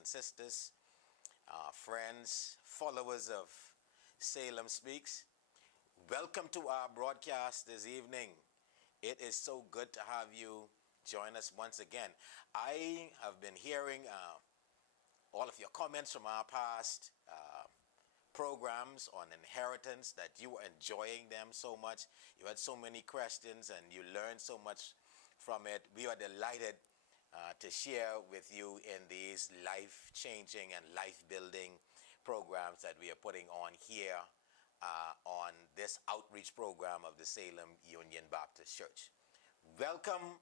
and sisters, friends, followers of Salem Speaks. Welcome to our broadcast this evening. It is so good to have you join us once again. I have been hearing all of your comments from our past programs on inheritance, that you were enjoying them so much. You had so many questions and you learned so much from it. We are delighted to share with you in these life-changing and life-building programs that we are putting on here on this outreach program of the Salem Union Baptist Church. Welcome,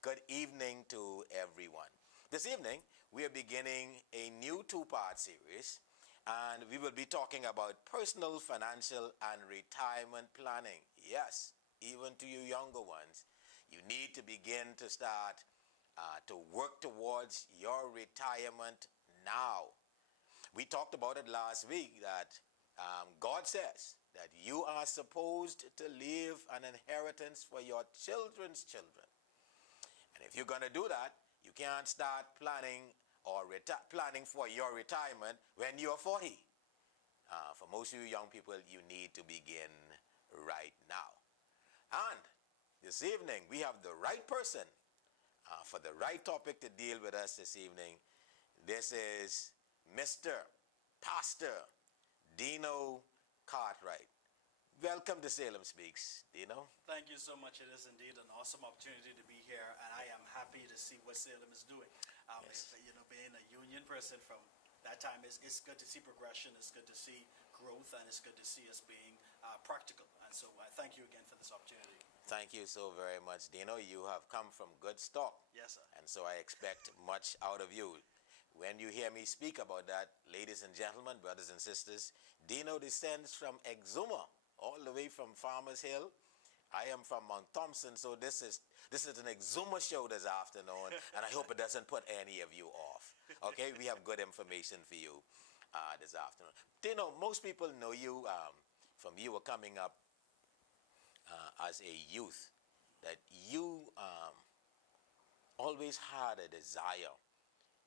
good evening to everyone. This evening, we are beginning a new two-part series, and we will be talking about personal, financial, and retirement planning. Yes, even to you younger ones, you need to begin to start to work towards your retirement now. We talked about it last week that God says that you are supposed to leave an inheritance for your children's children. And if you're going to do that, you can't start planning or planning for your retirement when you're 40. For most of you young people, you need to begin right now. And this evening, we have the right person for the right topic to deal with us this evening. This is Mr. Pastor Dino Cartwright. Welcome to Salem Speaks, Dino. Thank you so much. It is indeed an awesome opportunity to be here, and I am happy to see what Salem is doing. Yes. Being a union person from that time, it's good to see progression, it's good to see growth, and it's good to see us being practical. And so I thank you again for this opportunity. Thank you so very much, Dino. You have come from good stock. Yes, sir. And so I expect much out of you. When you hear me speak about that, ladies and gentlemen, brothers and sisters, Dino descends from Exuma, all the way from Farmers Hill. I am from Mount Thompson, so this is an Exuma show this afternoon, and I hope it doesn't put any of you off. Okay, we have good information for you this afternoon. Dino, most people know you from you were coming up as a youth, that you always had a desire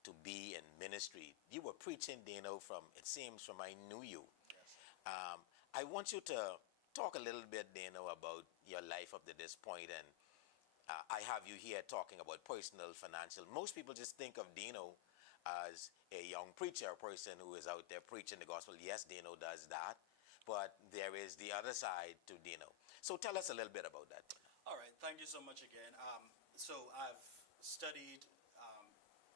to be in ministry. You were preaching, Dino, it seems from I knew you. Yes. I want you to talk a little bit, Dino, about your life up to this point, and I have you here talking about personal, financial. Most people just think of Dino as a young preacher, a person who is out there preaching the gospel. Yes, Dino does that, but there is the other side to Dino. So tell us a little bit about that. All right. Thank you so much again. So I've studied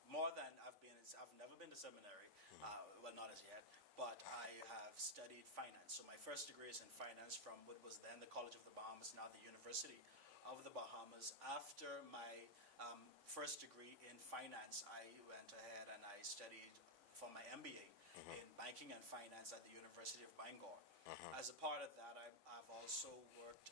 more than I've never been to seminary, well, not as yet, but I have studied finance. So my first degree is in finance from what was then the College of the Bahamas, now the University of the Bahamas. After my first degree in finance, I went ahead and I studied for my MBA in banking and finance at the University of Bangor. As a part of that, I've also worked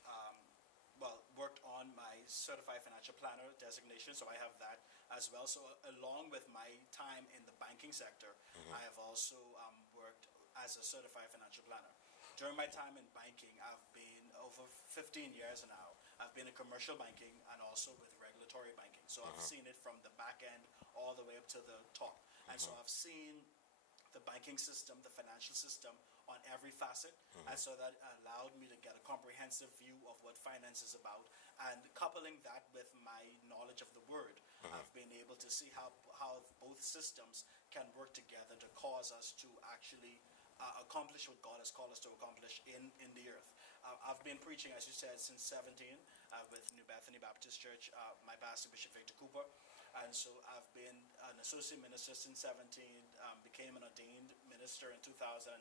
on my Certified Financial Planner designation, so I have that as well. So along with my time in the banking sector, I have also worked as a Certified Financial Planner. During my time in banking, I've been over 15 years now. I've been in commercial banking and also with regulatory banking. So I've seen it from the back end all the way up to the top. And so I've seen the banking system, the financial system on every facet, and so that allowed me to get a comprehensive view of what finance is about, and coupling that with my knowledge of the word, I've been able to see how both systems can work together to cause us to actually accomplish what God has called us to accomplish in the earth. I've been preaching, as you said, since 17 with New Bethany Baptist Church, my pastor, Bishop Victor Cooper. And so I've been an associate minister since 17, became an ordained minister in 2011,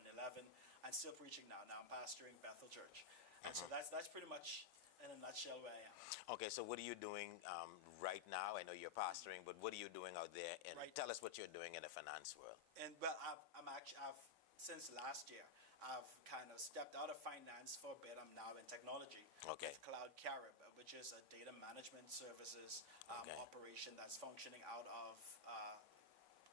and still preaching now. Now I'm pastoring Bethel Church. And so that's pretty much in a nutshell where I am. Okay, so what are you doing right now? I know you're pastoring, but what are you doing out there? And tell us what you're doing in the finance world. And well, I've since last year, I've kind of stepped out of finance for a bit. I'm now in technology. Okay. With Cloud Carib, which is a data management services operation that's functioning out of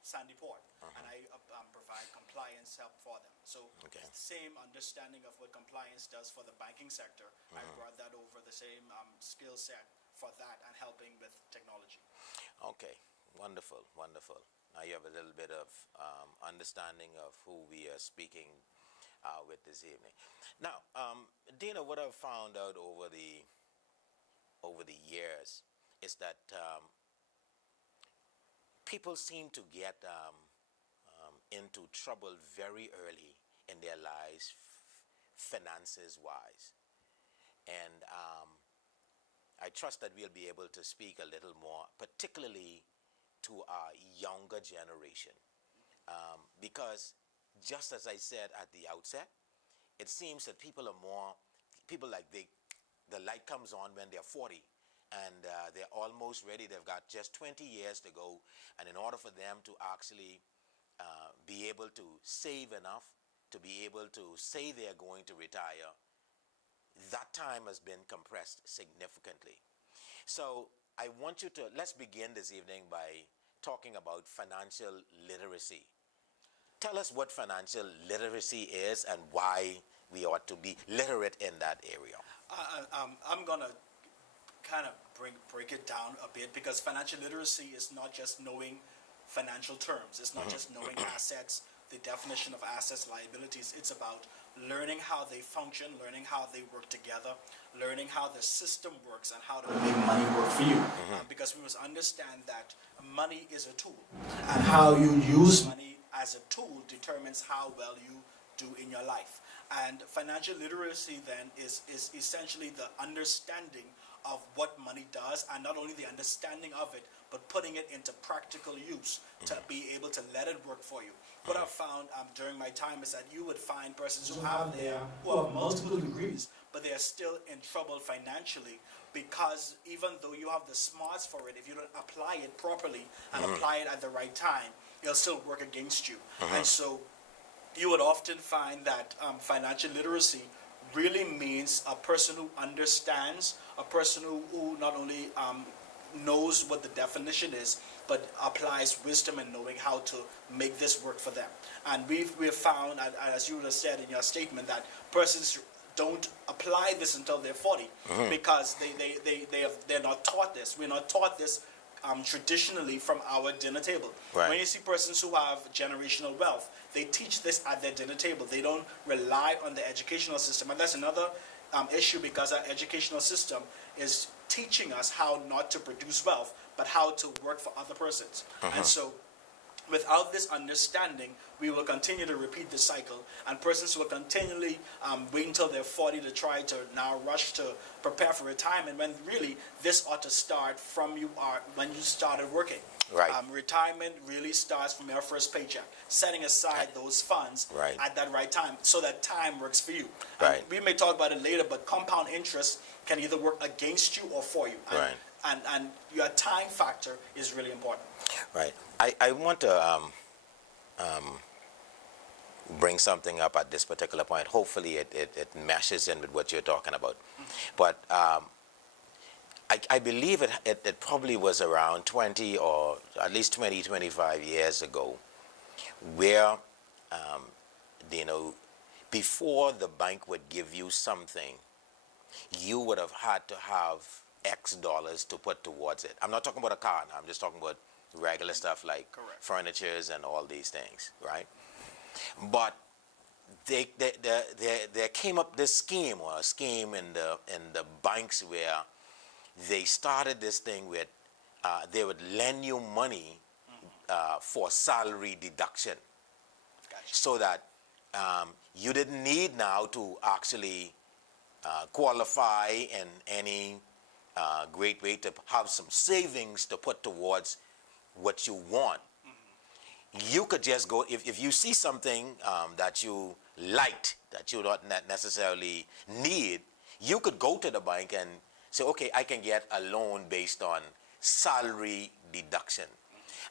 Sandy Port, and I provide compliance help for them. So same understanding of what compliance does for the banking sector, I brought that over, the same skill set for that and helping with technology. Okay, wonderful, wonderful. Now you have a little bit of understanding of who we are speaking with this evening. Now, Dina, what I've found out over the years is that people seem to get into trouble very early in their lives, finances wise. And I trust that we'll be able to speak a little more, particularly to our younger generation. Because just as I said at the outset, it seems that people like the light comes on when they're 40 and they're almost ready. They've got just 20 years to go. And in order for them to actually be able to save enough to be able to say they're going to retire, that time has been compressed significantly. So I want you to, let's begin this evening by talking about financial literacy. Tell us what financial literacy is and why we ought to be literate in that area. I'm gonna kind of break it down a bit, because financial literacy is not just knowing financial terms. It's not just knowing assets, the definition of assets, liabilities. It's about learning how they function, learning how they work together, learning how the system works and how to make money work for you. Because we must understand that money is a tool, and how you use money as a tool determines how well you do in your life. And financial literacy then is essentially the understanding of what money does, and not only the understanding of it, but putting it into practical use to be able to let it work for you. What I've found during my time is that you would find persons who have multiple degrees, but they are still in trouble financially, because even though you have the smarts for it, if you don't apply it properly and apply it at the right time, it'll still work against you. And so you would often find that financial literacy really means a person who understands, a person who not only knows what the definition is, but applies wisdom in knowing how to make this work for them. And we've found, as you have said in your statement, that persons don't apply this until they're 40, because they're not taught this. We're not taught this traditionally from our dinner table. Right. When you see persons who have generational wealth, they teach this at their dinner table. They don't rely on the educational system. And that's another issue, because our educational system is teaching us how not to produce wealth, but how to work for other persons. And so without this understanding, we will continue to repeat the cycle, and persons will continually wait until they're 40 to try to now rush to prepare for retirement, when really this ought to start from when you started working. Right. Retirement really starts from your first paycheck, setting aside those funds Right. at that right time, so that time works for you. Right. We may talk about it later, but compound interest can either work against you or for you. And, Right. and your time factor is really important. Right. I want to bring something up at this particular point. Hopefully it meshes in with what you're talking about. But I believe it probably was around 20 or at least 20, 25 years ago, where, before the bank would give you something, you would have had to have X dollars to put towards it. I'm not talking about a car now. I'm just talking about regular stuff like furnitures and all these things, right? But there came up this scheme, or a scheme in the banks, where they started this thing with they would lend you money for salary deduction, so that you didn't need now to actually qualify in any great way to have some savings to put towards what you want. You could just go, if you see something that you liked, that you don't necessarily need, you could go to the bank and say, okay, I can get a loan based on salary deduction.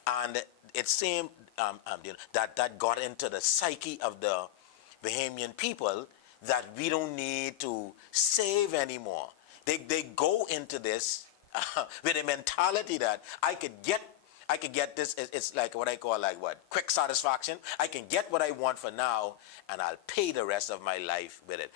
And it seemed that got into the psyche of the Bahamian people, that we don't need to save anymore. They go into this with a mentality that I could get this. It's like what I call quick satisfaction. I can get what I want for now, and I'll pay the rest of my life with it.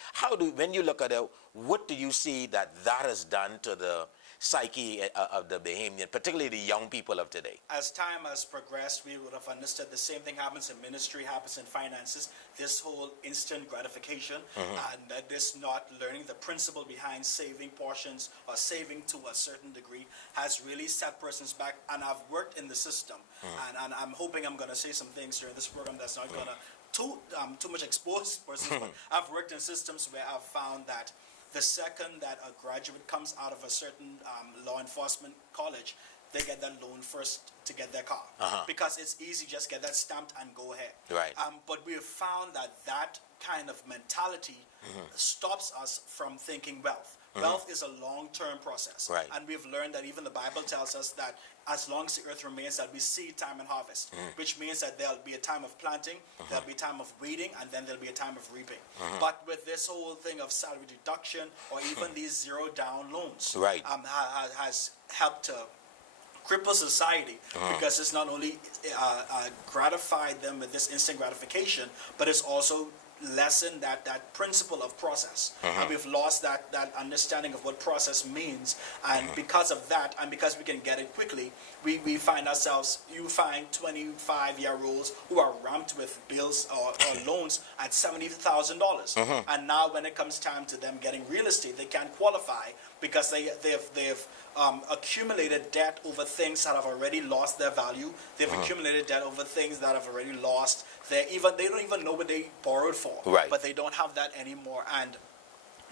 When you look at it, what do you see that has done to the psyche of the Bahamian, particularly the young people of today? As time has progressed, we would have understood the same thing happens in ministry, happens in finances. This whole instant gratification and this not learning the principle behind saving portions or saving to a certain degree has really set persons back. And I've worked in the system, and I'm hoping I'm going to say some things during this program that's not going to too much expose persons. But I've worked in systems where I've found that the second that a graduate comes out of a certain law enforcement college, they get that loan first to get their car. Because it's easy, just get that stamped and go ahead. Right. But we have found that that kind of mentality stops us from thinking wealth. Wealth is a long-term process. Right. And we've learned that even the Bible tells us that as long as the earth remains, there'll be seed time and harvest, which means that there'll be a time of planting, there'll be a time of weeding, and then there'll be a time of reaping. But with this whole thing of salary deduction or even these zero-down loans, Right. Has helped to cripple society because it's not only gratified them with this instant gratification, but it's also lessened that principle of process. And we've lost that understanding of what process means. And because of that, and because we can get it quickly, we find ourselves, you find 25-year-olds who are ramped with bills or loans at $70,000. And now when it comes time to them getting real estate, they can't qualify because they've accumulated debt over things that have already lost their value. They've accumulated debt over things that have already lost. They don't even know what they borrowed for. Right. But they don't have that anymore. And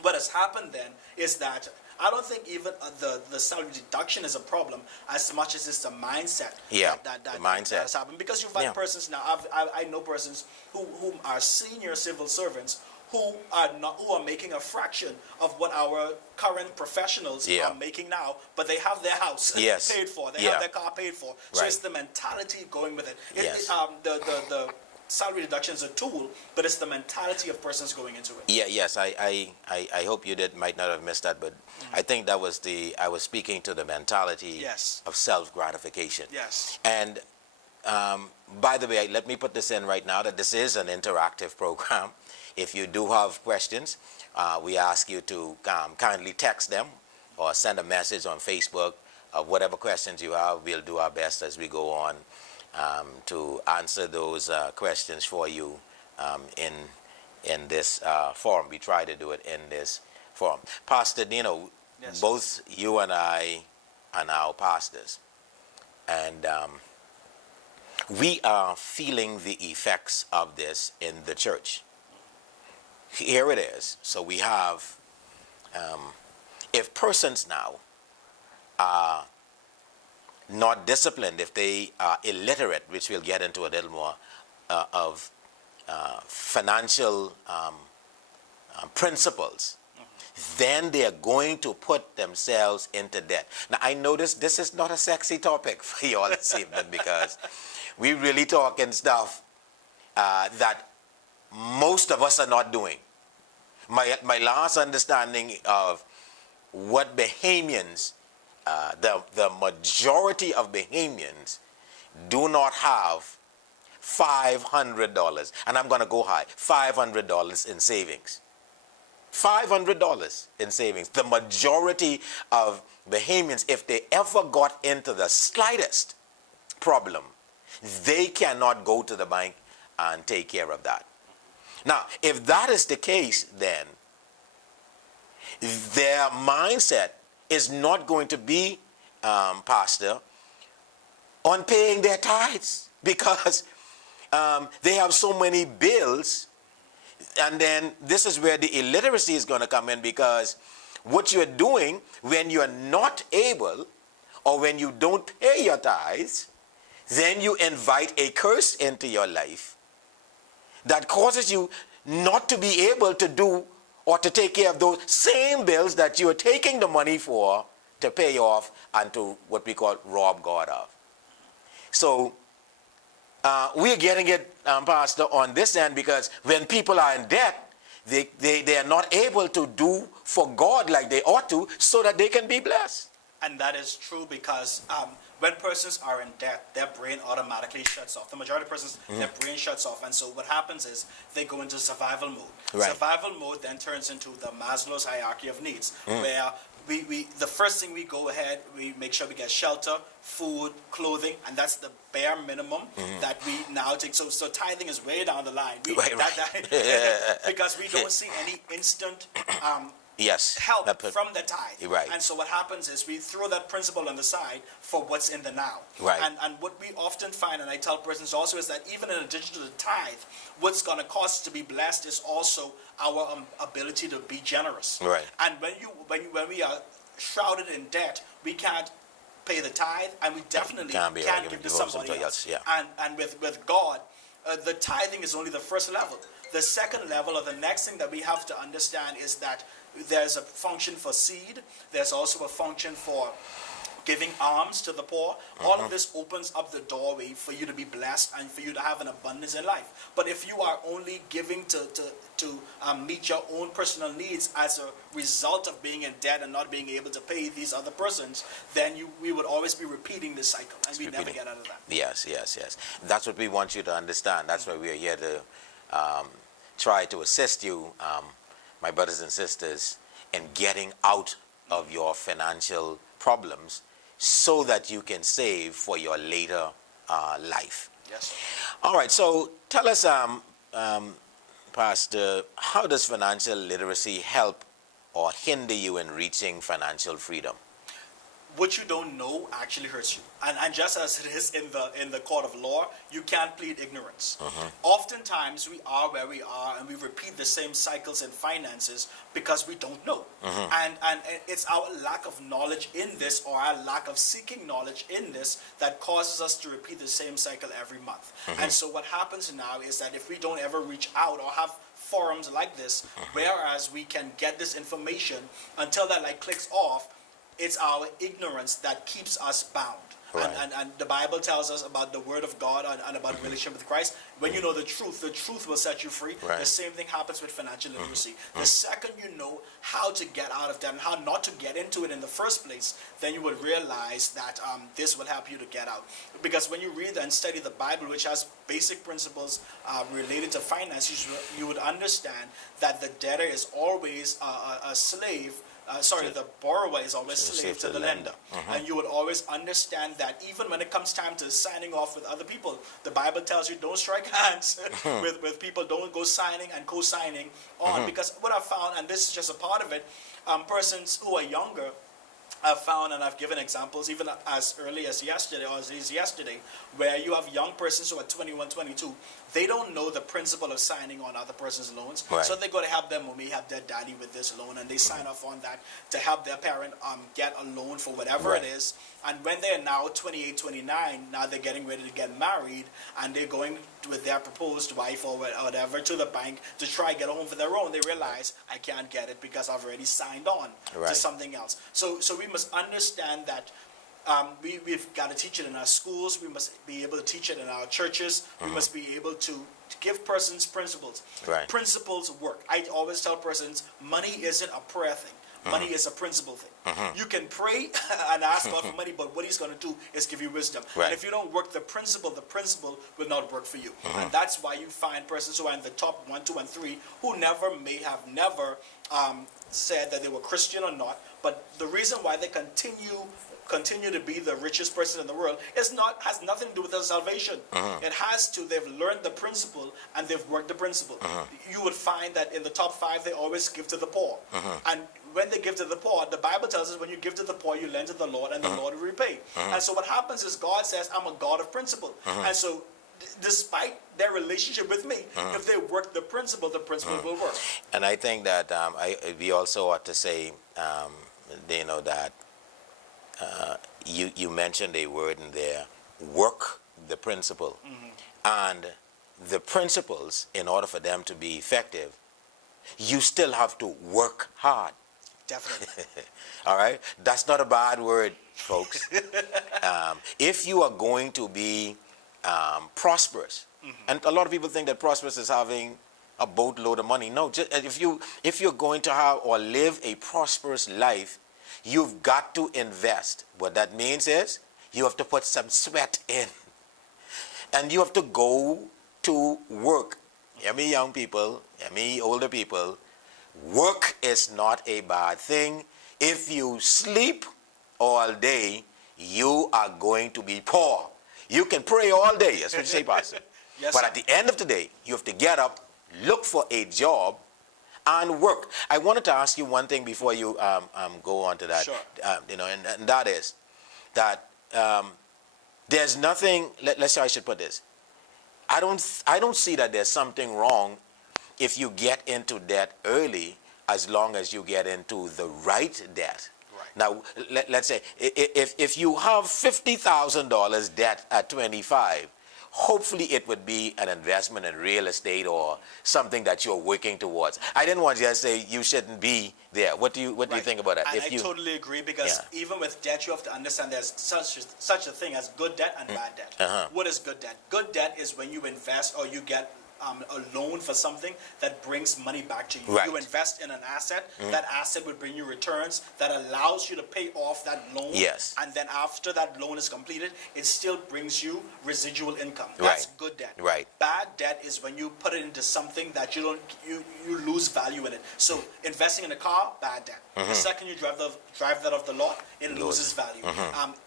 what has happened then is that I don't think even the salary deduction is a problem as much as it's the mindset. Yeah, that the mindset. has happened. Because you find persons now, I know persons who are senior civil servants who are making a fraction of what our current professionals are making now, but they have their house paid for, they have their car paid for. So it's the mentality going with it. The salary deduction is a tool, but it's the mentality of persons going into it. Yes, I hope you might not have missed that, but I think that was I was speaking to the mentality of self-gratification. Yes. And by the way, let me put this in right now that this is an interactive program. If you do have questions, we ask you to kindly text them or send a message on Facebook. Whatever questions you have, we'll do our best as we go on to answer those questions for you in this forum. We try to do it in this forum. Pastor Dino, both you and I are now pastors, and we are feeling the effects of this in the church. Here it is. So we have, if persons now are not disciplined, if they are illiterate, which we'll get into a little more, of financial principles, then they are going to put themselves into debt. Now, I notice this is not a sexy topic for you all this evening because we really talking stuff that most of us are not doing. My last understanding of what Bahamians, the majority of Bahamians do not have $500, and I'm going to go high, $500 in savings. $500 in savings. The majority of Bahamians, if they ever got into the slightest problem, they cannot go to the bank and take care of that. Now, if that is the case, then their mindset is not going to be, Pastor, on paying their tithes because they have so many bills. And then this is where the illiteracy is going to come in, because what you're doing when you're not able or when you don't pay your tithes, then you invite a curse into your life that causes you not to be able to do or to take care of those same bills that you are taking the money for to pay off and to what we call rob God of. So we're getting it, Pastor, on this end, because when people are in debt, they are not able to do for God like they ought to so that they can be blessed. And that is true because when persons are in debt, their brain automatically shuts off. The majority of persons, their brain shuts off. And so what happens is they go into survival mode. Right. Survival mode then turns into the Maslow's hierarchy of needs, where the first thing we go ahead, we make sure we get shelter, food, clothing, and that's the bare minimum that we now take. So tithing is way down the line. Right. Because we don't see any instant Yes. help from the tithe. Right. And so what happens is we throw that principle on the side for what's in the now. Right. And what we often find, and I tell persons also, is that even in addition to the tithe, what's going to cost to be blessed is also our ability to be generous. Right. And when we are shrouded in debt, we can't pay the tithe, and we definitely can't give to somebody else. Yeah. And with God, the tithing is only the first level. The second level, or the next thing that we have to understand, is that there's a function for seed. There's also a function for giving alms to the poor. All of this opens up the doorway for you to be blessed and for you to have an abundance in life. But if you are only giving to meet your own personal needs as a result of being in debt and not being able to pay these other persons, then we would always be repeating this cycle, and we never get out of that. Yes. That's what we want you to understand. That's why we are here to try to assist you, my brothers and sisters, in getting out of your financial problems so that you can save for your later life. Yes. All right, so tell us, Pastor, how does financial literacy help or hinder you in reaching financial freedom? What you don't know actually hurts you, and just as it is in the court of law, you can't plead ignorance. Oftentimes we are where we are, and we repeat the same cycles in finances because we don't know, and it's our lack of knowledge in this, or our lack of seeking knowledge in this, that causes us to repeat the same cycle every month. And so what happens now is that if we don't ever reach out or have forums like this, whereas we can get this information, until that light clicks off, it's our ignorance that keeps us bound. Right. And the Bible tells us about the Word of God and about relationship with Christ. When you know the truth will set you free. Right. The same thing happens with financial literacy. The second you know how to get out of debt and how not to get into it in the first place, then you will realize that this will help you to get out. Because when you read and study the Bible, which has basic principles related to finance, you would understand that the debtor is always a slave. The borrower is always slave to the lender. And you would always understand that even when it comes time to signing off with other people, the Bible tells you don't strike hands with people, don't go signing and co-signing on. Because what I found, and this is just a part of it, persons who are younger, I've found, and I've given examples even as early as yesterday, or as yesterday, where you have young persons who are 21, 22, they don't know the principle of signing on other person's loans. Right. So they go to help their mommy, help their daddy with this loan, and they sign off on that to help their parent get a loan for whatever it is. And when they're now 28, 29, now they're getting ready to get married, and they're going with their proposed wife or whatever to the bank to try get a home for their own. They realize, I can't get it because I've already signed on to something else. So we must understand that we've got to teach it in our schools. We must be able to teach it in our churches. We must be able to give persons principles. Right. Principles work. I always tell persons, money isn't a prayer thing. Money is a principle thing. You can pray and ask God for money, but what He's going to do is give you wisdom. Right. And if you don't work the principle will not work for you. And that's why you find persons who are in the top 1, 2, and 3 who may have never said that they were Christian or not, but the reason why they continue to be the richest person in the world has nothing to do with their salvation. It has to, they've learned the principle and they've worked the principle. You would find that in the top 5 they always give to the poor. And when they give to the poor, the Bible tells us when you give to the poor, you lend to the Lord, and the Lord will repay. And so what happens is God says, I'm a God of principle. And so despite their relationship with me, if they work the principle will work. And I think that we also ought to say, that you mentioned a word in there, work the principle. And the principles, in order for them to be effective, you still have to work hard. Definitely. All right? That's not a bad word, folks. If you are going to be prosperous, and a lot of people think that prosperous is having a boatload of money. No, just, if you're going to have or live a prosperous life, you've got to invest. What that means is you have to put some sweat in. And you have to go to work. Hear me, young people. Hear me, older people. Work is not a bad thing. If you sleep all day, you are going to be poor. You can pray all day, that's what you say, Pastor. Yes, But sir. at the end of the day, you have to get up, look for a job, and work. I wanted to ask you one thing before you go on to that. Sure. And that is that there's nothing. Let's say I should put this. I don't see that there's something wrong if you get into debt early, as long as you get into the right debt. Right. Now, let's say if you have $50,000 debt at 25, hopefully it would be an investment in real estate or something that you're working towards. I didn't want to just say you shouldn't be there. What do you Right. think about that? I totally agree, because even with debt, you have to understand there's such a thing as good debt and bad debt. What is good debt? Good debt is when you invest or you get a loan for something that brings money back to you. Right. You invest in an asset, that asset would bring you returns that allows you to pay off that loan. Yes. And then after that loan is completed, it still brings you residual income. Right. That's good debt. Right. Bad debt is when you put it into something that you lose value in it. So investing in a car, bad debt. The second you drive that off the lot, it loses value.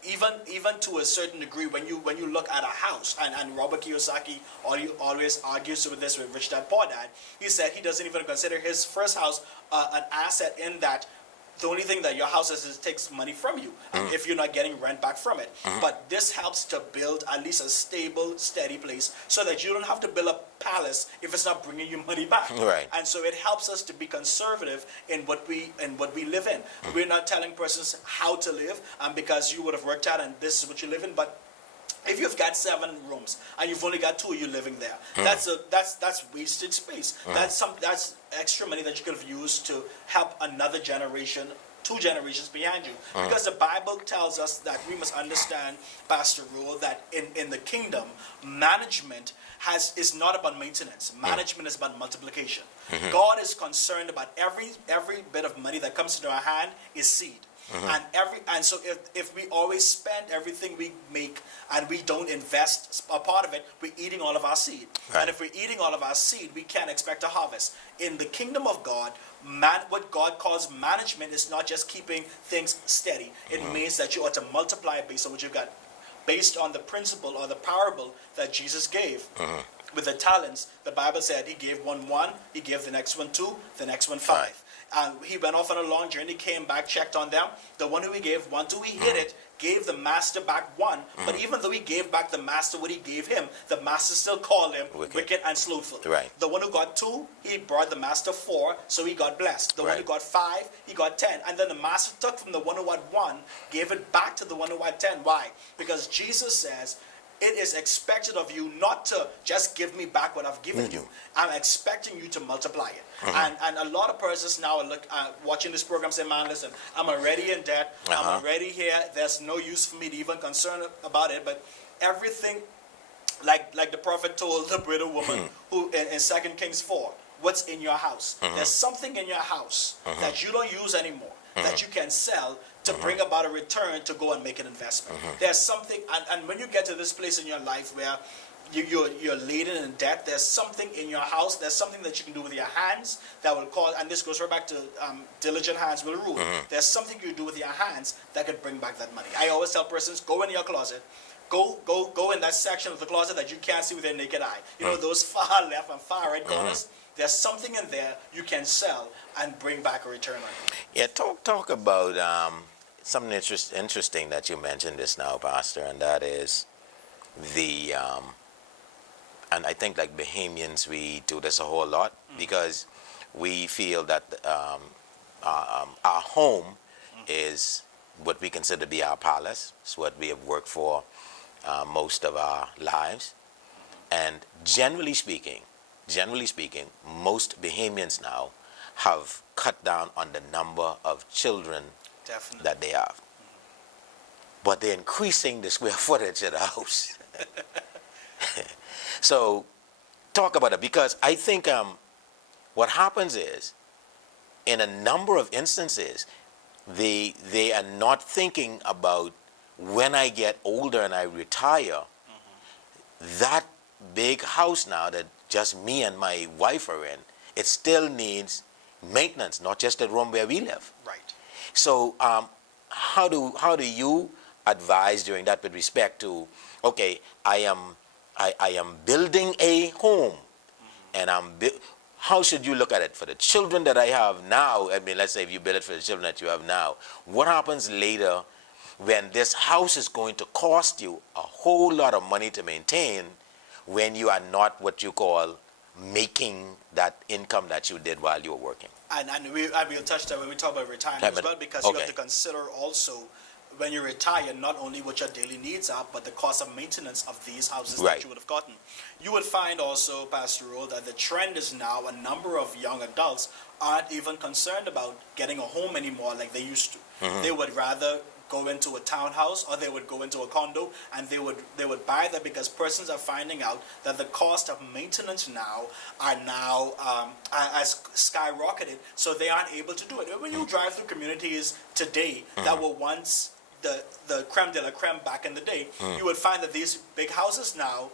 Even to a certain degree, when you look at a house, and Robert Kiyosaki always argues with this with Rich Dad Poor Dad, he said he doesn't even consider his first house an asset, in that the only thing that your house is it takes money from you if you're not getting rent back from it. But this helps to build at least a stable, steady place, so that you don't have to build a palace if it's not bringing you money back. Right. And so it helps us to be conservative in what we live in. We're not telling persons how to live, because you would have worked out and this is what you live in. But if you've got 7 rooms and you've only got 2 of you living there, that's wasted space. That's extra money that you could have used to help another generation, 2 generations behind you. Because the Bible tells us that we must understand, Pastor Rule, that in the kingdom, management is not about maintenance. Management is about multiplication. God is concerned about every bit of money that comes into our hand is seed. And so if we always spend everything we make and we don't invest a part of it, we're eating all of our seed. Right. And if we're eating all of our seed, we can't expect a harvest. In the kingdom of God, what God calls management is not just keeping things steady. It means that you ought to multiply based on what you've got, based on the principle or the parable that Jesus gave. With the talents, the Bible said he gave one, he gave the next one 2, the next one 5. And he went off on a long journey, came back, checked on them. The one who he gave 1 to, he hid it, gave the master back 1. But even though he gave back the master what he gave him, the master still called him wicked and slothful. Right. The one who got 2, he brought the master 4, so he got blessed. The one who got 5, he got 10. And then the master took from the one who had 1, gave it back to the one who had 10. Why? Because Jesus says, it is expected of you not to just give me back what I've given you. I'm expecting you to multiply it. And a lot of persons now are watching this program say, man, listen, I'm already in debt. I'm already here. There's no use for me to even concern about it. But everything, like the prophet told the widow woman who in 2 Kings 4, what's in your house? There's something in your house that you don't use anymore, that you can sell to bring about a return to go and make an investment. There's something, and when you get to this place in your life where you're laden in debt, there's something in your house, there's something that you can do with your hands that will cause, and this goes right back to diligent hands will rule. There's something you do with your hands that could bring back that money. I always tell persons, go in your closet, go in that section of the closet that you can't see with your naked eye. You know, those far left and far right corners. There's something in there you can sell and bring back a return on it. Yeah, talk about something interesting that you mentioned just now, Pastor, and that is the and I think like Bahamians, we do this a whole lot because we feel that our home is what we consider to be our palace. It's what we have worked for most of our lives, and generally speaking, most Bahamians now have cut down on the number of children that they have. But they're increasing the square footage of the house. So talk about it, because I think what happens is, in a number of instances, they are not thinking about when I get older and I retire, that big house now that just me and my wife are in, it still needs maintenance, not just the room where we live. Right. So how do you advise during that with respect to, okay, I am building a home, and how should you look at it for the children that I have now? I mean, let's say if you build it for the children that you have now, what happens later when this house is going to cost you a whole lot of money to maintain, when you are not what you call making that income that you did while you were working? And we'll touch that when we talk about retirement as well, because you have to consider also when you retire, not only what your daily needs are, but the cost of maintenance of these houses that you would have gotten. You would find also, Pastor Roll, that the trend is now a number of young adults aren't even concerned about getting a home anymore like they used to. They would rather go into a townhouse, or they would go into a condo, and they would buy that, because persons are finding out that the cost of maintenance now are now as skyrocketed, so they aren't able to do it. When you drive through communities today that were once the creme de la creme back in the day, you would find that these big houses now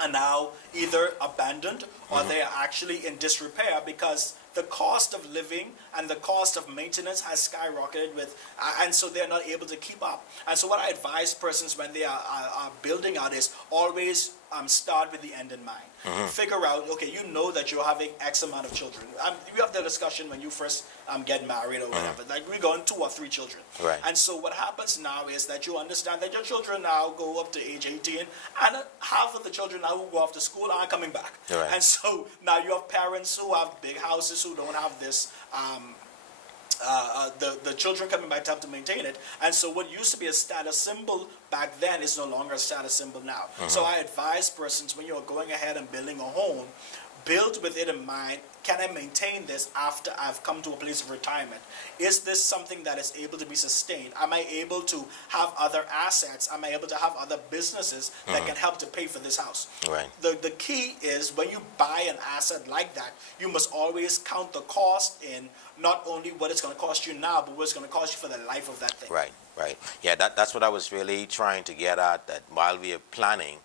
are now either abandoned, or they are actually in disrepair, because the cost of living and the cost of maintenance has skyrocketed and so they're not able to keep up. And so what I advise persons when they are building out is always start with the end in mind. Figure out, okay, you know that you're having X amount of children. We have the discussion when you first get married or whatever, like we're going 2 or 3 children. Right. And so what happens now is that you understand that your children now go up to age 18, and half of the children now who go off to school aren't coming back. Right. And so now you have parents who have big houses who don't have this the children coming back to have to maintain it. And so what used to be a status symbol back then is no longer a status symbol now. So I advise persons, when you're going ahead and building a home, build with it in mind, can I maintain this after I've come to a place of retirement? Is this something that is able to be sustained? Am I able to have other assets? Am I able to have other businesses that can help to pay for this house? Right. The key is, when you buy an asset like that, you must always count the cost in, not only what it's going to cost you now, but what it's going to cost you for the life of that thing. Right. Yeah, that's what I was really trying to get at, that while we are planning,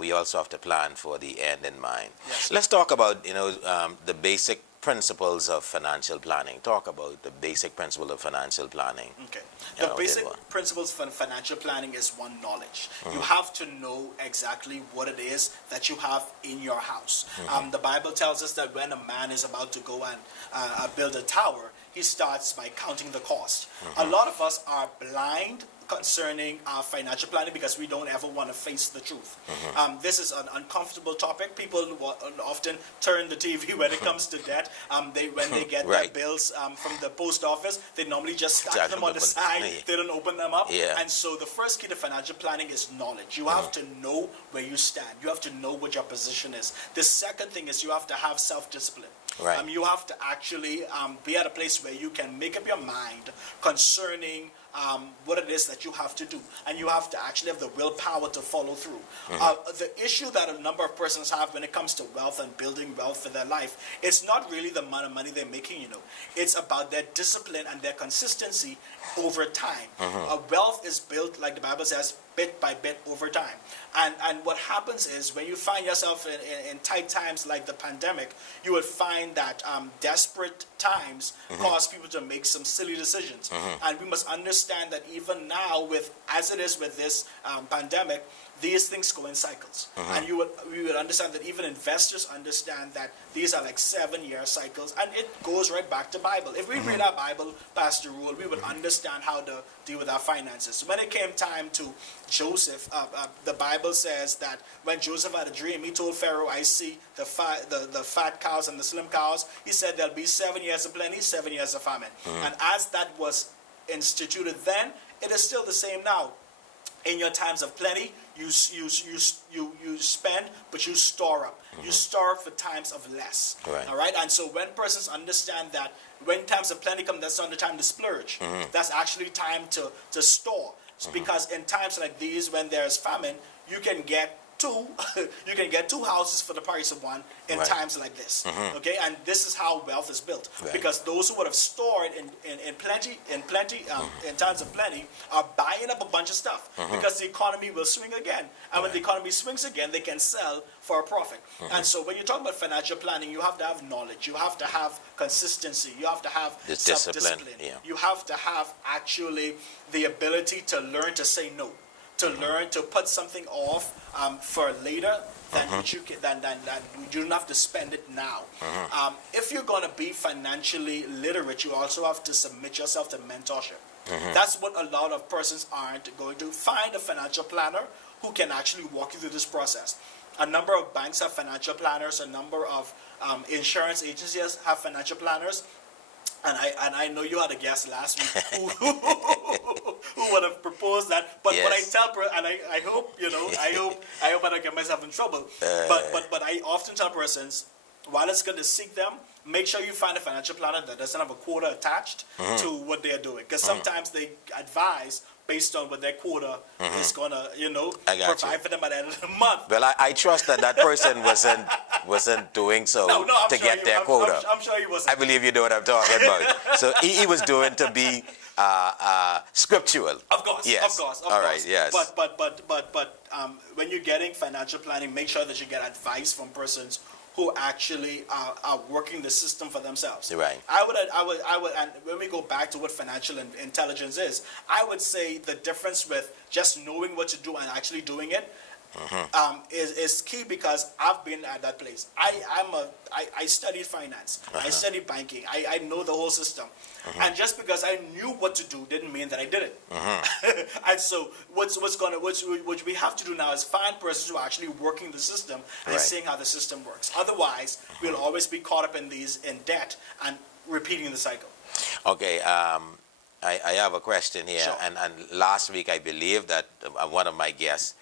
we also have to plan for the end in mind. Yes. Let's talk about, the basic principles of financial planning. Talk about the basic principle of financial planning. Okay. The basic principles for financial planning is one, knowledge. You have to know exactly what it is that you have in your house. The Bible tells us that when a man is about to go and build a tower, he starts by counting the cost. A lot of us are blind concerning our financial planning because we don't ever want to face the truth. This is an uncomfortable topic. People often turn the TV when it comes to debt. When they get their bills from the post office, they normally just stack them on the side. They don't open them up. And so the first key to financial planning is knowledge. You have to know where you stand. You have to know what your position is. The second thing is you have to have self-discipline. Right. You have to actually be at a place where you can make up your mind concerning what it is that you have to do, and you have to actually have the willpower to follow through. The issue that a number of persons have when it comes to wealth and building wealth for their life, it's not really the amount of money they're making, it's about their discipline and their consistency over time. Wealth is built, like the Bible says, bit by bit over time. And what happens is, when you find yourself in tight times like the pandemic, you would find that desperate times cause people to make some silly decisions. And we must understand that even now, as it is with this pandemic, these things go in cycles. And we would understand that even investors understand that these are like 7-year cycles, and it goes right back to Bible. If we read our Bible, Pastor Rule, we would understand how to deal with our finances. When it came time to Joseph, the Bible says that when Joseph had a dream, he told Pharaoh, I see the fat cows and the slim cows. He said there'll be 7 years of plenty, 7 years of famine. And as that was instituted then, it is still the same now. In your times of plenty, you spend, but you store up. You store up for times of less. All right. And so when persons understand that when times of plenty come, that's not the time to splurge. That's actually time to store. Because in times like these, when there's famine, you can get two, you can get two houses for the price of one in Right. times like this. Okay, and this is how wealth is built. Right. Because those who would have stored in plenty, in times of plenty, are buying up a bunch of stuff because the economy will swing again. And when the economy swings again, they can sell for a profit. And so when you talk about financial planning, you have to have knowledge, you have to have consistency, you have to have This self-discipline, discipline, yeah. you have to have actually the ability to learn to say no, to learn to put something off for later than you don't have to spend it now. If you're going to be financially literate, you also have to submit yourself to mentorship. That's what a lot of persons aren't going to. Find a financial planner who can actually walk you through this process. A number of banks have financial planners, a number of insurance agencies have financial planners. And I know you had a guest last week who would have proposed that. But what I Yes. tell and I hope I hope I don't get myself in trouble. But I often tell persons, while it's good to seek them, make sure you find a financial planner that doesn't have a quota attached to what they're doing. Because sometimes they advise based on what their quota is gonna I got provide you. for them at the end of the month. Well, I trust that person wasn't doing so No, I'm to sure get their quota. I'm sure he wasn't. I believe you know what I'm talking about. So he was doing to be scriptural. Of course, Yes. of course. All right, yes. But when you're getting financial planning, make sure that you get advice from persons who actually are working the system for themselves. Right. I would, and when we go back to what financial intelligence is, I would say the difference with just knowing what to do and actually doing it is key, because I've been at that place. I studied finance. I studied banking. I know the whole system. And just because I knew what to do didn't mean that I did it. And so what we have to do now is find persons who are actually working the system and Right. seeing how the system works. Otherwise, we'll always be caught up in debt and repeating the cycle. Okay. I have a question here, Sure. and last week I believe that one of my guests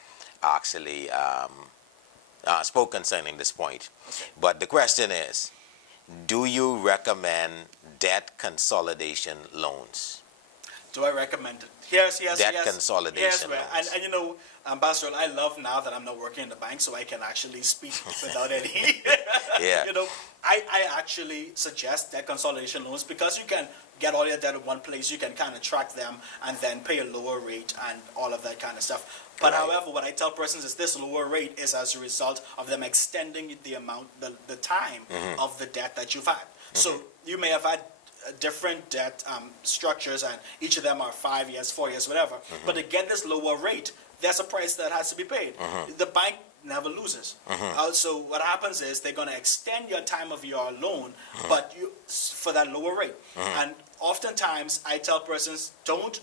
actually spoke concerning this point. Okay. But the question is, do you recommend debt consolidation loans? Do I recommend it? Here's Debt consolidation where, loans. and Ambassador, I love now that I'm not working in the bank, so I can actually speak without any. Yeah. I actually suggest debt consolidation loans because you can get all your debt in one place. You can kind of track them and then pay a lower rate and all of that kind of stuff. But Right. however, what I tell persons is this lower rate is as a result of them extending the amount, the time of the debt that you've had. So you may have had different debt structures, and each of them are 5 years, 4 years, whatever. But to get this lower rate, there's a price that has to be paid. The bank never loses. So what happens is they're going to extend your time of your loan, but for that lower rate. And oftentimes I tell persons, don't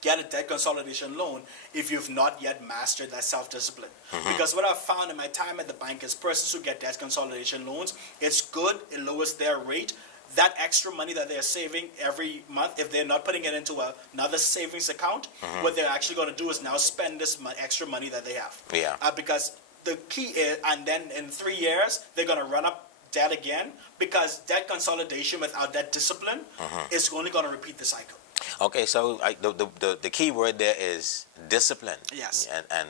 get a debt consolidation loan if you've not yet mastered that self-discipline. Because what I've found in my time at the bank is persons who get debt consolidation loans, it's good, it lowers their rate. That extra money that they're saving every month, if they're not putting it into another savings account, what they're actually going to do is now spend this extra money that they have. Yeah. Because the key is, and then in 3 years, they're going to run up debt again, because debt consolidation without that discipline is only going to repeat the cycle. Okay, so the key word there is discipline. Yes. And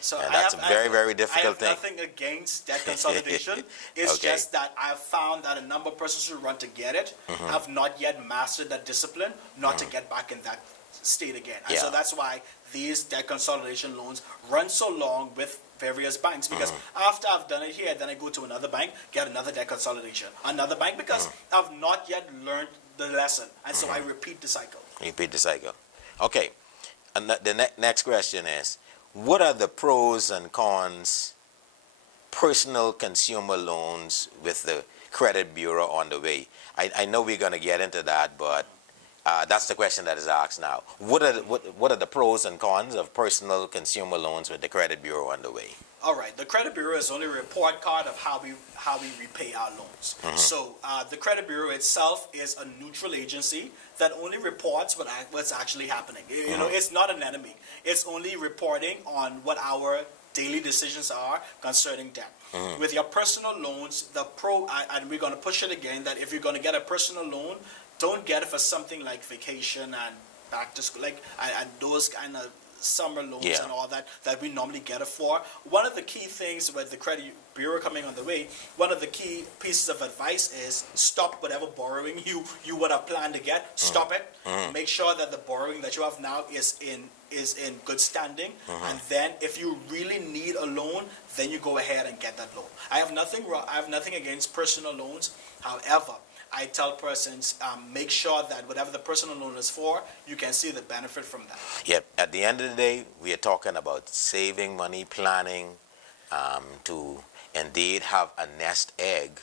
So and that's a very, very difficult I thing. have nothing against debt consolidation. It's Okay. just that I've found that a number of persons who run to get it have not yet mastered that discipline, not to get back in that state again. And so Yeah. that's why these debt consolidation loans run so long with various banks, because after I've done it here, then I go to another bank, get another debt consolidation, another bank, because I've not yet learned the lesson. And so I repeat the cycle. Repeat the cycle. Okay, and the next question is, what are the pros and cons personal consumer loans with the credit bureau on the way? I know we're going to get into that, but that's the question that is asked now. What are the pros and cons of personal consumer loans with the credit bureau on the way? All right, the credit bureau is only a report card of how we repay our loans. So the credit bureau itself is a neutral agency that only reports what's actually happening. It's not an enemy. It's only reporting on what our daily decisions are concerning debt. With your personal loans, and we're going to push it again, that if you're going to get a personal loan, don't get it for something like vacation and back to school, and those kind of summer loans Yeah. and all that we normally get it for. One of the key things with the credit bureau coming on the way, one of the key pieces of advice is stop whatever borrowing you would have planned to get. Stop it. Make sure that the borrowing that you have now is in good standing, and then if you really need a loan, then you go ahead and get that loan. I have nothing wrong. I have nothing against personal loans. However, I tell persons, make sure that whatever the personal loan is for, you can see the benefit from that. Yep. At the end of the day, we are talking about saving money, planning, to indeed have a nest egg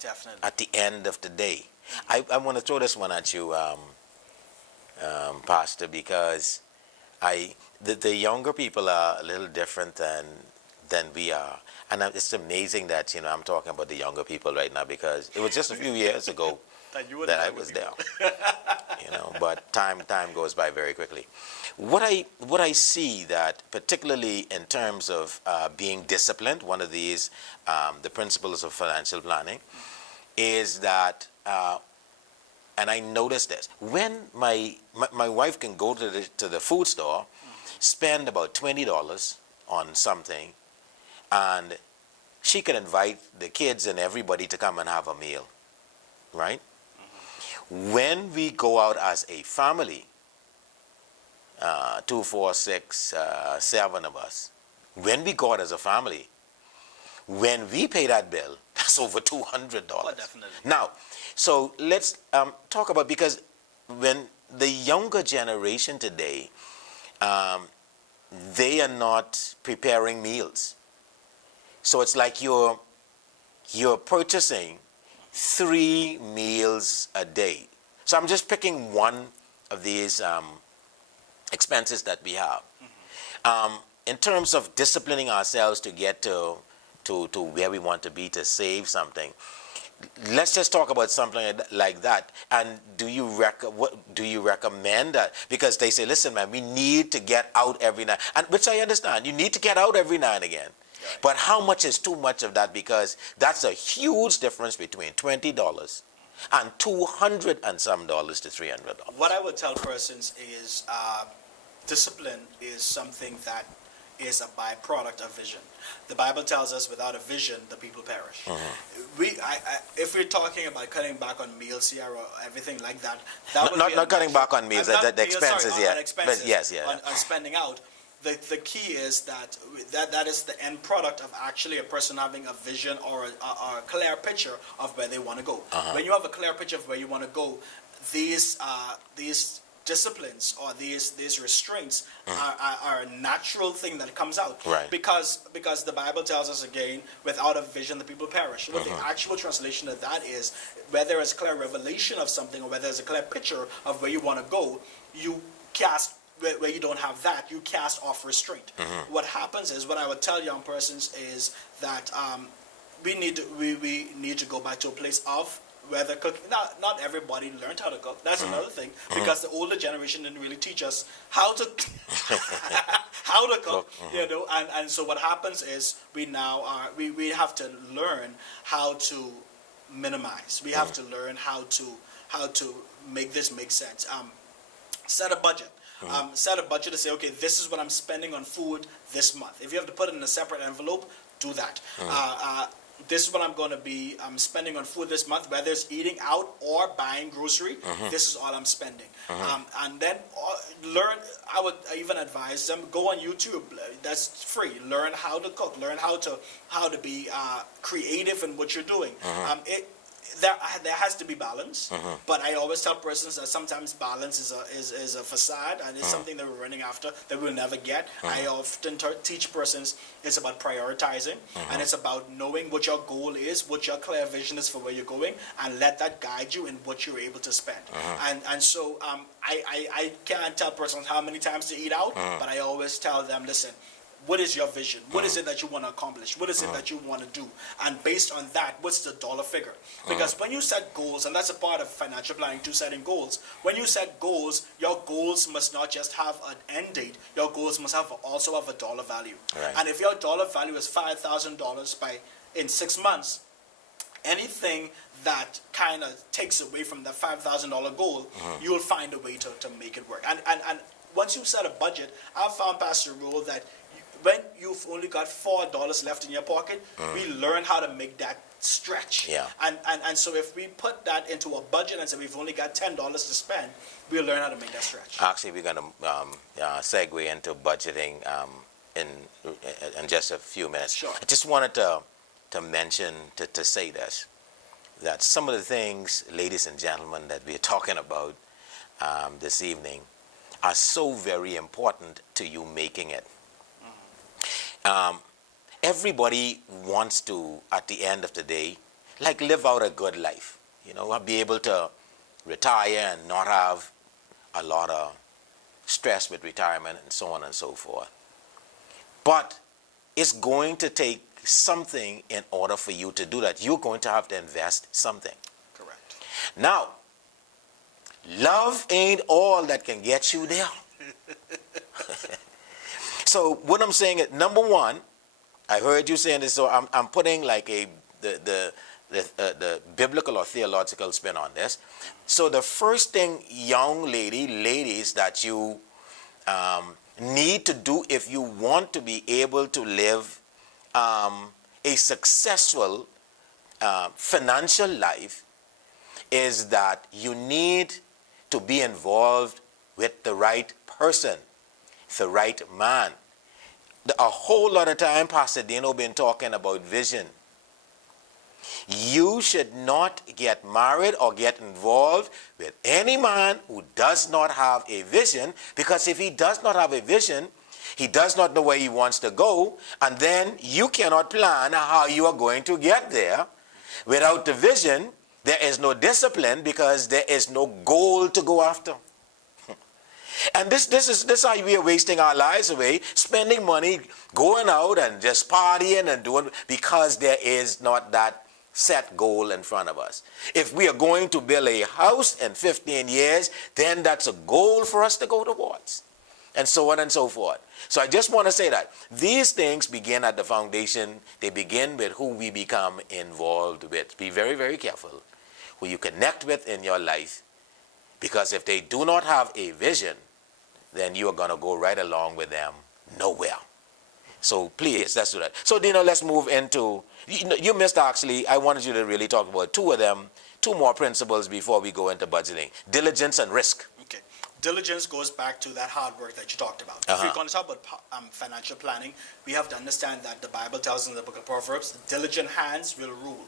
Definitely. at the end of the day. I want to throw this one at you, Pastor, because the younger people are a little different than we are. And it's amazing that, I'm talking about the younger people right now, because it was just a few years ago that I was there. But time goes by very quickly. What I see that, particularly in terms of being disciplined, one of these, the principles of financial planning, is that, and I noticed this, when my wife can go to the food store, spend about $20 on something, and she can invite the kids and everybody to come and have a meal, right? When we go out as a family, 2, 4, 6, 7 of us, when we go out as a family, when we pay that bill, that's over $200. Oh, definitely. Now, so let's talk about, because when the younger generation today, they are not preparing meals. So it's like you're purchasing 3 meals a day. So I'm just picking one of these expenses that we have. In terms of disciplining ourselves to get to where we want to be, to save something, let's just talk about something like that. And what do you recommend that? Because they say, listen, man, we need to get out every night, and which I understand. You need to get out every now and again. Right. But how much is too much of that? Because that's a huge difference between $20 and $200 and some dollars to $300. What I would tell persons is discipline is something that is a byproduct of vision. The Bible tells us without a vision, the people perish. If we're talking about cutting back on meals here or everything like that, not cutting back on meals, the expenses, sorry, yeah. on expenses, yes, yeah. on spending out. The key is that is the end product of actually a person having a vision or a clear picture of where they want to go. When you have a clear picture of where you want to go, these disciplines or these restraints are a natural thing that comes out. Right. Because the Bible tells us again, without a vision the people perish. What the actual translation of that is, where there is clear revelation of something or where there's a clear picture of where you want to go, you cast, where you don't have that, you cast off restraint. What happens is, what I would tell young persons is that we need to go back to a place of where the cooking. Not everybody learned how to cook. That's another thing, because the older generation didn't really teach us how to how to cook. And so what happens is we have to learn how to minimize. We have to learn how to make this make sense. Set a budget. Set a budget to say, okay, this is what I'm spending on food this month. If you have to put it in a separate envelope, do that. This is what I'm going to be spending on food this month, whether it's eating out or buying grocery. This is all I'm spending. And then learn. I would even advise them, go on YouTube. That's free. Learn how to cook. Learn how to be creative in what you're doing. There has to be balance, but I always tell persons that sometimes balance is a facade, and it's something that we're running after that we'll never get. I often teach persons it's about prioritizing, and it's about knowing what your goal is, what your clear vision is for where you're going, and let that guide you in what you're able to spend. And so I can't tell persons how many times to eat out, but I always tell them, listen, what is your vision? What is it that you want to accomplish? What is it that you want to do? And based on that, what's the dollar figure? Because when you set goals, and that's a part of financial planning too, setting goals. When you set goals, your goals must not just have an end date. Your goals must also have a dollar value. Right. And if your dollar value is $5,000 in 6 months, anything that kind of takes away from the $5,000 goal, you'll find a way to make it work. And once you set a budget, I've found, Pastor Rule, that when you've only got $4 left in your pocket, we learn how to make that stretch. Yeah. And so if we put that into a budget and say we've only got $10 to spend, we'll learn how to make that stretch. Actually, we're going to segue into budgeting in just a few minutes. Sure. I just wanted to mention, to say this, that some of the things, ladies and gentlemen, that we're talking about this evening are so very important to you making it. Everybody wants to, at the end of the day, like live out a good life, be able to retire and not have a lot of stress with retirement and so on and so forth. But it's going to take something in order for you to do that. You're going to have to invest something. Correct. Now, love ain't all that can get you there. So what I'm saying is, number one, I heard you saying this, so I'm putting like the biblical or theological spin on this. So the first thing, ladies, that you need to do if you want to be able to live a successful financial life is that you need to be involved with the right person, the right man. A whole lot of time, Pastor Dino been talking about vision. You should not get married or get involved with any man who does not have a vision, because if he does not have a vision, he does not know where he wants to go, and then you cannot plan how you are going to get there. Without the vision, there is no discipline, because there is no goal to go after. And this is how we are wasting our lives away, spending money, going out and just partying and doing, because there is not that set goal in front of us. If we are going to build a house in 15 years, then that's a goal for us to go towards, and so on and so forth. So I just want to say that these things begin at the foundation. They begin with who we become involved with. Be very, very careful who you connect with in your life, because if they do not have a vision, then you are going to go right along with them nowhere. So please, let's do that. So Dino, let's move into, you missed actually, I wanted you to really talk about two of them, two more principles before we go into budgeting: diligence and risk. Okay. Diligence goes back to that hard work that you talked about. If we're going to talk about financial planning, we have to understand that the Bible tells us in the book of Proverbs, diligent hands will rule.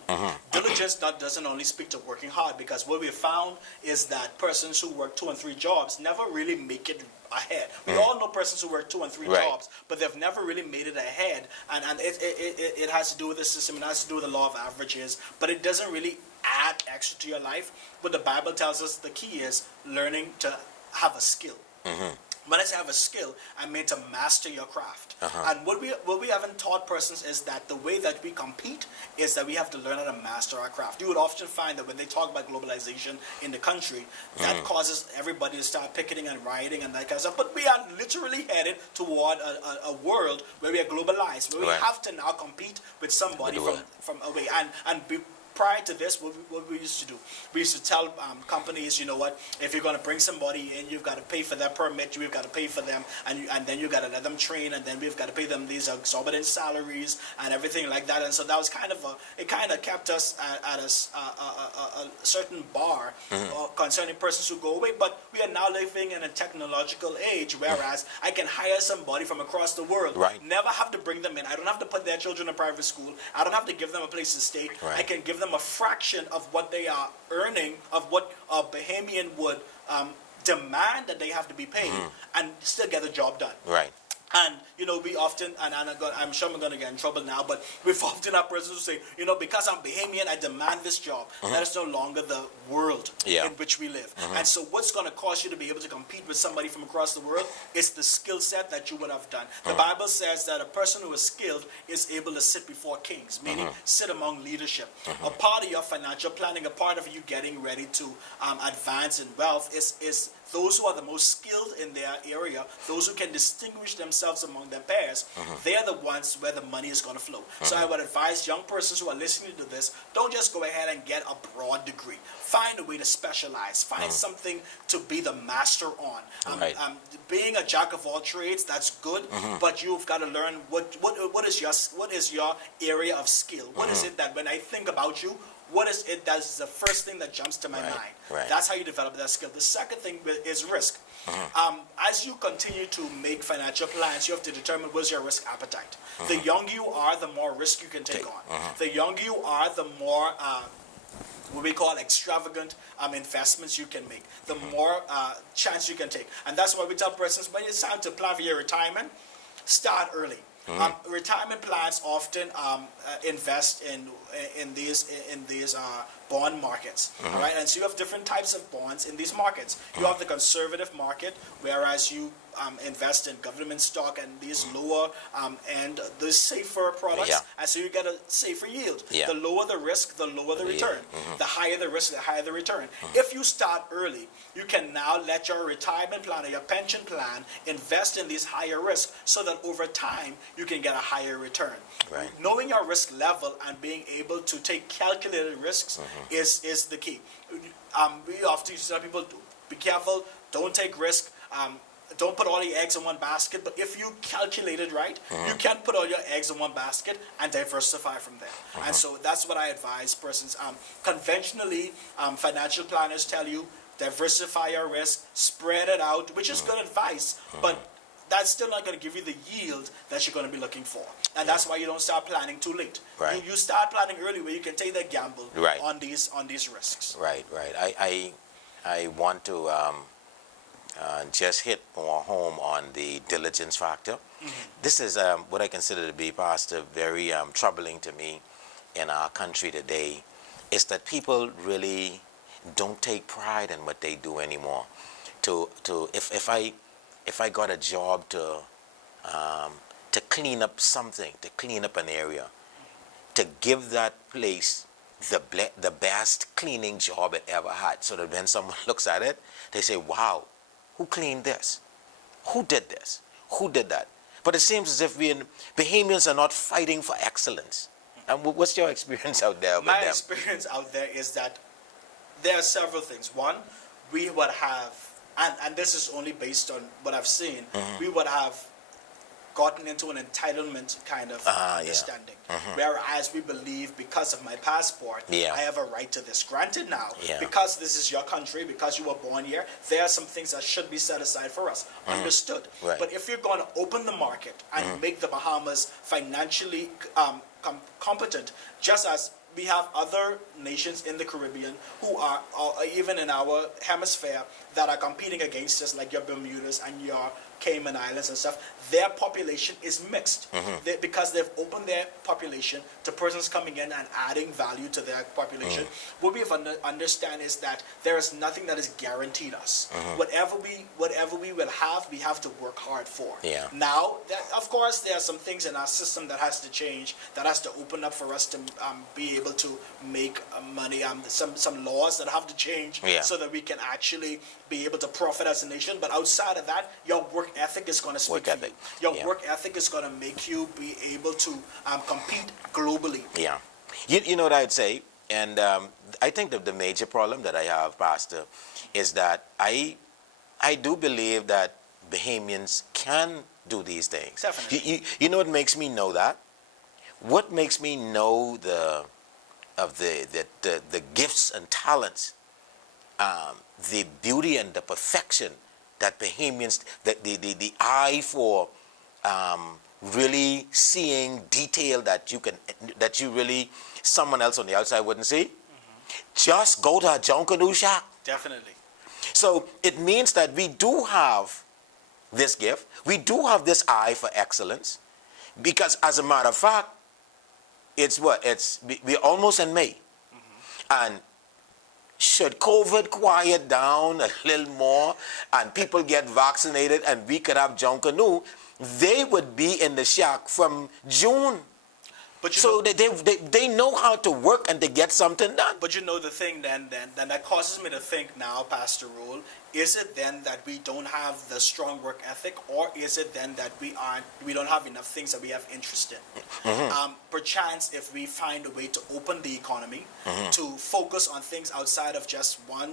Diligence doesn't only speak to working hard, because what we have found is that persons who work 2 and 3 jobs never really make it ahead. We all know persons who work 2 and 3 jobs, but they've never really made it ahead. And it has to do with the system, it has to do with the law of averages, but it doesn't really add extra to your life. But the Bible tells us the key is learning to have a skill. When I say have a skill, I mean to master your craft. And what we haven't taught persons is that the way that we compete is that we have to learn how to master our craft. You would often find that when they talk about globalization in the country, that causes everybody to start picketing and rioting and that kind of stuff. But we are literally headed toward a world where we are globalized, where we have to now compete with somebody from away. Prior to this, what we used to do, we used to tell companies, you know what, if you're going to bring somebody in, you've got to pay for their permit, you've got to pay for them, and then you've got to let them train, and then we've got to pay them these exorbitant salaries and everything like that. And so that was it kind of kept us at a certain bar concerning persons who go away. But we are now living in a technological age, whereas I can hire somebody from across the world, never have to bring them in. I don't have to put their children in private school. I don't have to give them a place to stay. I can give them a fraction of what they are earning, of what a Bahamian would demand that they have to be paid, and still get the job done. Right. And, we often, and I'm sure I'm going to get in trouble now, but we've often had persons who say, because I'm Bahamian, I demand this job. That is no longer the world in which we live. And so what's going to cause you to be able to compete with somebody from across the world is the skill set that you would have done. The Bible says that a person who is skilled is able to sit before kings, meaning sit among leadership. A part of your financial planning, a part of you getting ready to advance in wealth is those who are the most skilled in their area, those who can distinguish themselves among their peers, they're the ones where the money is going to flow. So I would advise young persons who are listening to this, don't just go ahead and get a broad degree. Find a way to specialize. Find something to be the master on. Right. Being a jack of all trades, that's good, but you've got to learn what is your area of skill. What is it that when I think about you, what is it that's the first thing that jumps to my mind? Right. That's how you develop that skill. The second thing is risk. As you continue to make financial plans, you have to determine what's your risk appetite. The younger you are, the more risk you can take on. The younger you are, the more what we call extravagant investments you can make, the more chance you can take. And that's why we tell persons, when it's time to plan for your retirement, start early. Retirement plans often invest in these bond markets, right? And so you have different types of bonds in these markets. You have the conservative market, whereas you invest in government stock and these lower and the safer products, and so you get a safer yield. The lower the risk, the lower the return. The higher the risk, the higher the return. If you start early, you can now let your retirement plan or your pension plan invest in these higher risks, so that over time you can get a higher return. Right. Knowing your risk level and being able to take calculated risks is the key. We often tell people, be careful, don't take risk. Don't put all your eggs in one basket, but if you calculate it right, you can put all your eggs in one basket and diversify from there. And so that's what I advise persons. Conventionally, financial planners tell you, diversify your risk, spread it out, which is good advice, but that's still not going to give you the yield that you're going to be looking for. And that's why you don't start planning too late. Right. You start planning early, where you can take that gamble on these risks. Right. I want to just hit more home on the diligence factor. This is what I consider to be, Pastor, very troubling to me in our country today, is that people really don't take pride in what they do anymore. If I got a job to clean up something, to clean up an area, to give that place the best cleaning job it ever had, so that when someone looks at it, they say, wow, who cleaned this? Who did this? Who did that? But it seems as if Bahamians are not fighting for excellence. And what's your experience out there with them? My experience out there is that there are several things. One, we would have, and this is only based on what I've seen, we would have gotten into an entitlement kind of understanding. Whereas we believe, because of my passport, I have a right to this. Granted now, because this is your country, because you were born here, there are some things that should be set aside for us. Understood. Right. But if you're going to open the market and make the Bahamas financially competent, just as we have other nations in the Caribbean who are even in our hemisphere, that are competing against us, like your Bermudas and your Cayman Islands and stuff, their population is mixed. Because they've opened their population to persons coming in and adding value to their population. What we have understand is that there is nothing that is guaranteed us. Whatever we will have, we have to work hard for. Now, of course, there are some things in our system that has to change, that has to open up for us to be able to make money. Some laws that have to change so that we can actually be able to profit as a nation. But outside of that, your work ethic is going to speak for you. Your work ethic is going to make you be able to compete globally. You know what I'd say? And I think that the major problem that I have, Pastor, is that I do believe that Bahamians can do these things. Definitely. You know what makes me know that? What makes me know the gifts and talents, the beauty and the perfection that Bahamians, the eye for really seeing detail that you really, someone else on the outside wouldn't see? Just go to a Jonkanu shack. Definitely. So it means that we do have this gift. We do have this eye for excellence, because as a matter of fact, we're almost in May. And should COVID quiet down a little more and people get vaccinated and we could have Jonkanu, they would be in the shack from June. But you So know, they know how to work and they get something done. but you know the thing then that causes me to think now, Pastor Rule, is it then that we don't have the strong work ethic, or is it then that we don't have enough things that we have interest in? Perchance, if we find a way to open the economy, to focus on things outside of just one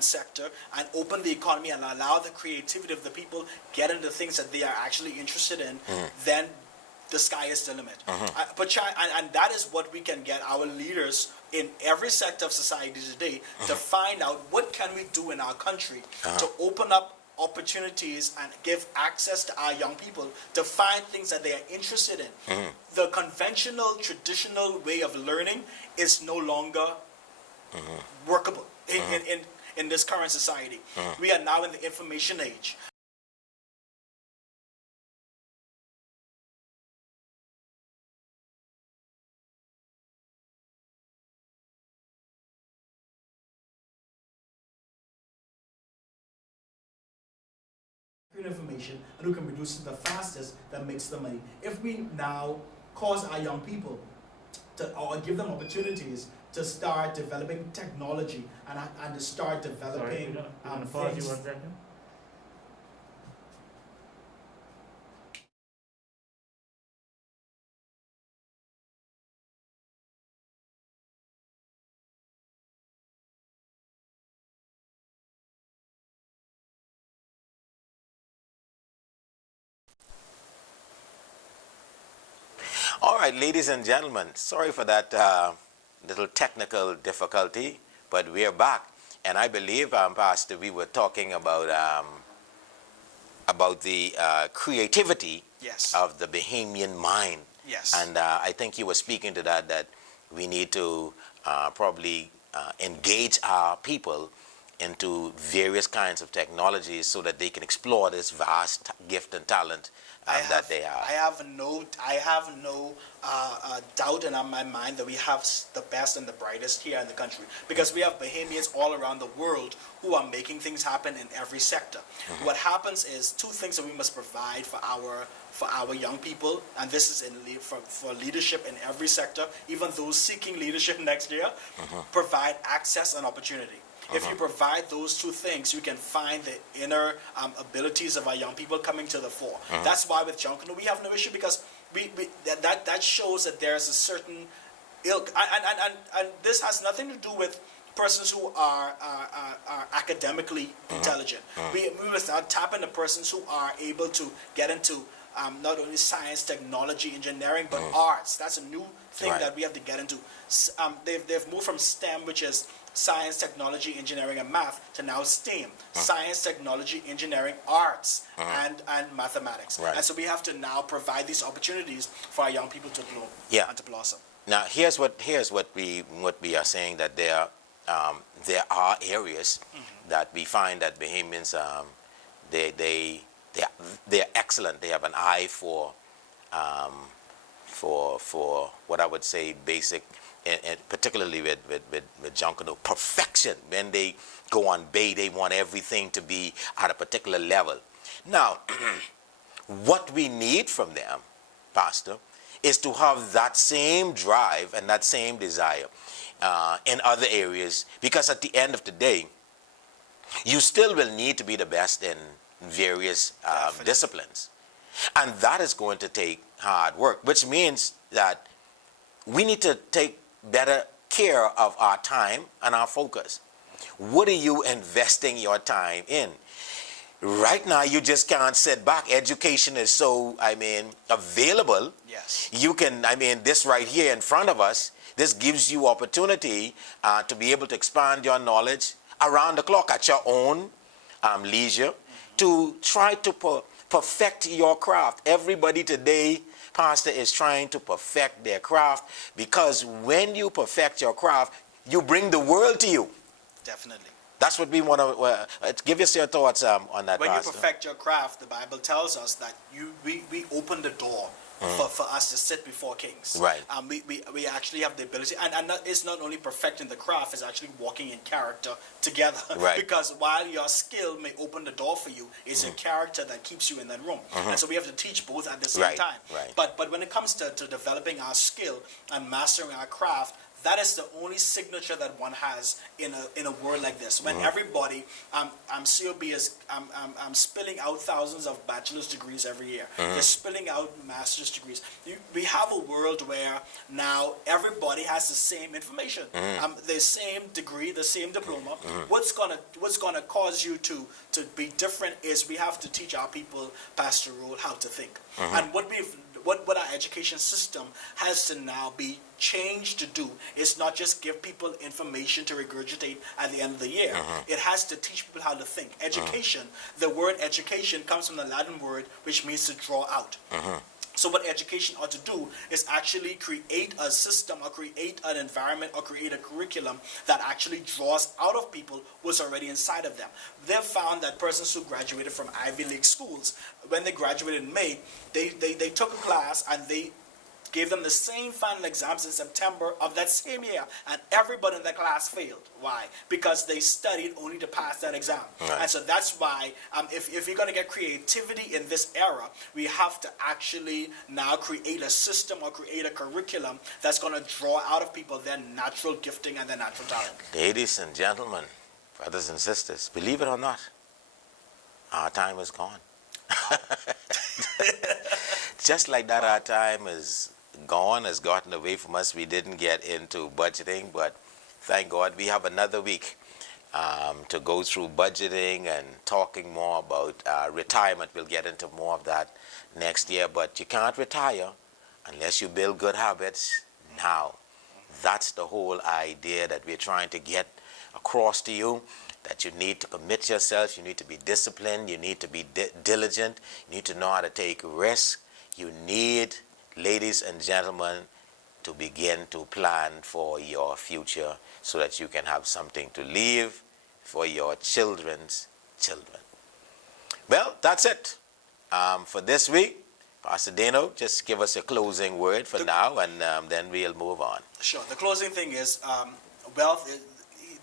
sector, and open the economy and allow the creativity of the people get into things that they are actually interested in, then the sky is the limit. And that is what we can get our leaders in every sector of society today to find out what can we do in our country to open up opportunities and give access to our young people to find things that they are interested in. The conventional, traditional way of learning is no longer workable in this current society. We are now in the information age. Information and who can produce it the fastest that makes the money. If we now cause our young people to, or give them opportunities to start developing technology and to start developing things. All right, ladies and gentlemen, sorry for that little technical difficulty, but we are back. And I believe, Pastor, we were talking about the creativity Yes. of the Bahamian mind. Yes. And I think you were speaking to that we need to probably engage our people into various kinds of technologies so that they can explore this vast gift and talent that they have. I have no doubt in my mind that we have the best and the brightest here in the country, because we have Bahamians all around the world who are making things happen in every sector. What happens is two things that we must provide for our young people, and this is for leadership in every sector, even those seeking leadership next year, provide access and opportunity. If you provide those two things, you can find the inner abilities of our young people coming to the fore. That's why with Junkanoo we have no issue, because that shows that there's a certain ilk, and this has nothing to do with persons who are academically intelligent. We must now tap into persons who are able to get into not only science, technology, engineering, but arts. That's a new thing that we have to get into. They've moved from STEM, which is science, technology, engineering, and math, to now STEAM, science, technology, engineering, arts, and mathematics. Right. And so we have to now provide these opportunities for our young people to bloom and to blossom. Now, here's what we are saying, that there are areas that we find that Bahamians they're excellent. They have an eye for what I would say basic, and particularly with Junkanoo, perfection. When they go on bay, they want everything to be at a particular level. Now, what we need from them, Pastor, is to have that same drive and that same desire in other areas, because at the end of the day, you still will need to be the best in various disciplines. And that is going to take hard work, which means that we need to take better care of our time and our focus. What are you investing your time in? Right now, you just can't sit back. Education is so, available. Yes. You can, this right here in front of us, this gives you opportunity to be able to expand your knowledge around the clock at your own leisure, to try to perfect your craft. Everybody today, Pastor, is trying to perfect their craft, because when you perfect your craft, you bring the world to you. Definitely. That's what we want to give us your thoughts on that, When Pastor. you perfect your craft, the Bible tells us that we open the door for us to sit before kings. Right. We actually have the ability, and it's not only perfecting the craft, it's actually walking in character together. Right. Because while your skill may open the door for you, it's your character that keeps you in that room. And so we have to teach both at the same Right, time. right. But when it comes to developing our skill and mastering our craft, that is the only signature that one has in a world like this. When everybody, COB is, I'm spilling out thousands of bachelor's degrees every year. They're spilling out master's degrees. We have a world where now everybody has the same information, the same degree, the same diploma. What's gonna cause you to be different is we have to teach our people, Pastor Rule, how to think. And what our education system has to now be changed to do is not just give people information to regurgitate at the end of the year. It has to teach people how to think. Education, the word education comes from the Latin word which means to draw out. So what education ought to do is actually create a system or create an environment or create a curriculum that actually draws out of people what's already inside of them. They've found that persons who graduated from Ivy League schools, when they graduated in May, they took a class and they gave them the same final exams in September of that same year, and everybody in the class failed. Why? Because they studied only to pass that exam. Right. And so that's why, if we're going to get creativity in this era, we have to actually now create a system or create a curriculum that's going to draw out of people their natural gifting and their natural talent. Ladies and gentlemen, brothers and sisters, believe it or not, our time is gone. Just like that, our time is gone, has gotten away from us. We didn't get into budgeting, but thank God we have another week to go through budgeting and talking more about retirement. We'll get into more of that next year, but you can't retire unless you build good habits now. That's the whole idea that we're trying to get across to you, that you need to commit yourself, you need to be disciplined, you need to be diligent, you need to know how to take risks. You need, ladies and gentlemen, to begin to plan for your future so that you can have something to leave for your children's children. Well, that's it for this week. Pastor Dano, just give us a closing word for now, and then we'll move on. Sure. The closing thing is wealth.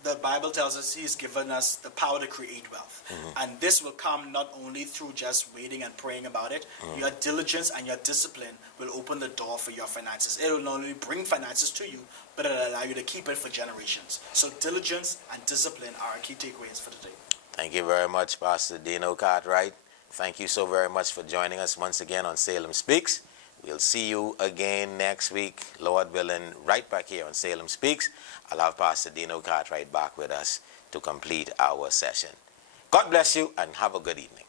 The Bible tells us He's given us the power to create wealth. And this will come not only through just waiting and praying about it. Your diligence and your discipline will open the door for your finances. It will not only bring finances to you, but it will allow you to keep it for generations. So diligence and discipline are our key takeaways for today. Thank you very much, Pastor Dino Cartwright. Thank you so very much for joining us once again on Salem Speaks. We'll see you again next week, Lord willing, right back here on Salem Speaks. I'll have Pastor Dino Cartwright back with us to complete our session. God bless you and have a good evening.